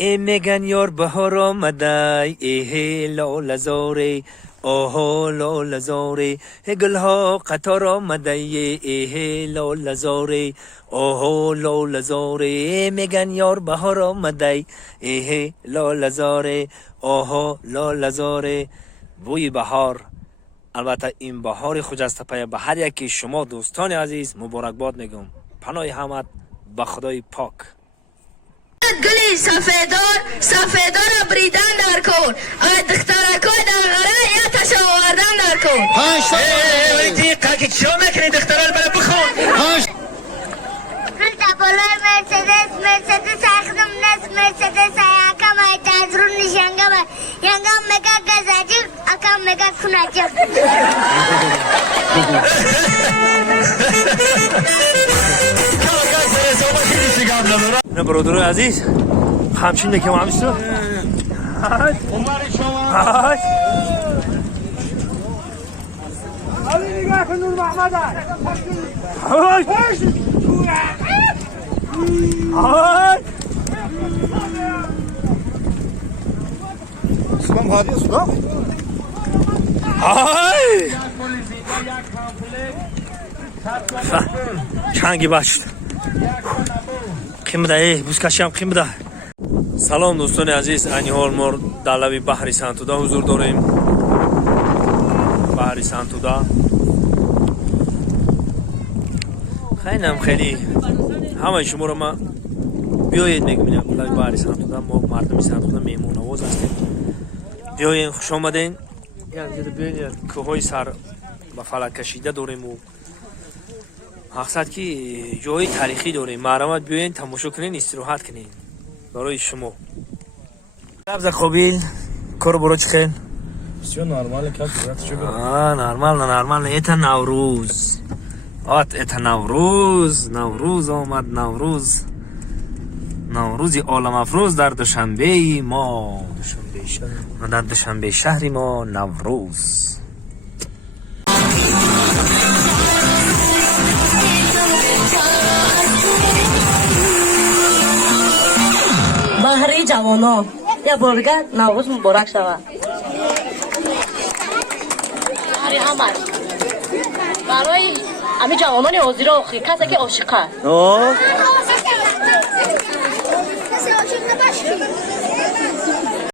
ای میگن یار بهار آمده ای لاله زاره اوه لاله زاره گلها قطار آمده ای لاله زاره اوه لاله زاره میگن یار بهار آمده ای لاله زاره اوه لاله زاره. بوی بهار، البته این بهار خجسته پای به هر یکی شما دوستان عزیز مبارکباد میگم. پناه همت به خدای پاک. گلی سفیدار بریدن در کن آی دخترکای در غره یا تشاوردن در کن. ولی دیگه که چیو میکنی دخترال برای بخون. گل بالای مرسدس اخدم نست مرسدس اکم ای تازرون نشنگم ینگم مگا گزاجی اکم مگا کناجم. نه برادر عزیز همچین نکم همیستو های علی نگاه کن نور محمد های های سلام هادی سلام های چنگی باشد قیم بده ای بوسکشی هم قیم بده. سلام دوستان عزیز، این حال ما در لبی بحر سنتودا حضور داریم. بحر سنتودا خیلی همه شما رو ما بیایید میگم لبی بحر سنتودا. ما مردم سنتودا میمون نواز هستیم. بیایید خوش آمدین. یعنی بیایید کوههای سر به فلک کشیده داریم و مقصد که جای تاریخی داریم. مرامت بیاین تماشا کنین، استراحت کنین برای شما. رفت قابل کار برو چخیر؟ بسیار نرماله که صورت شو نرمال ایت نوروز ایت نوروز آمد. نوروزی عالم افروز در دوشنبه ما در دوشنبه شهری ما نوروز. بحری جوانان یا بارگاه نوروز مبارک شود. بحری همه برای همه جوانان حاضر و کسی که عاشق است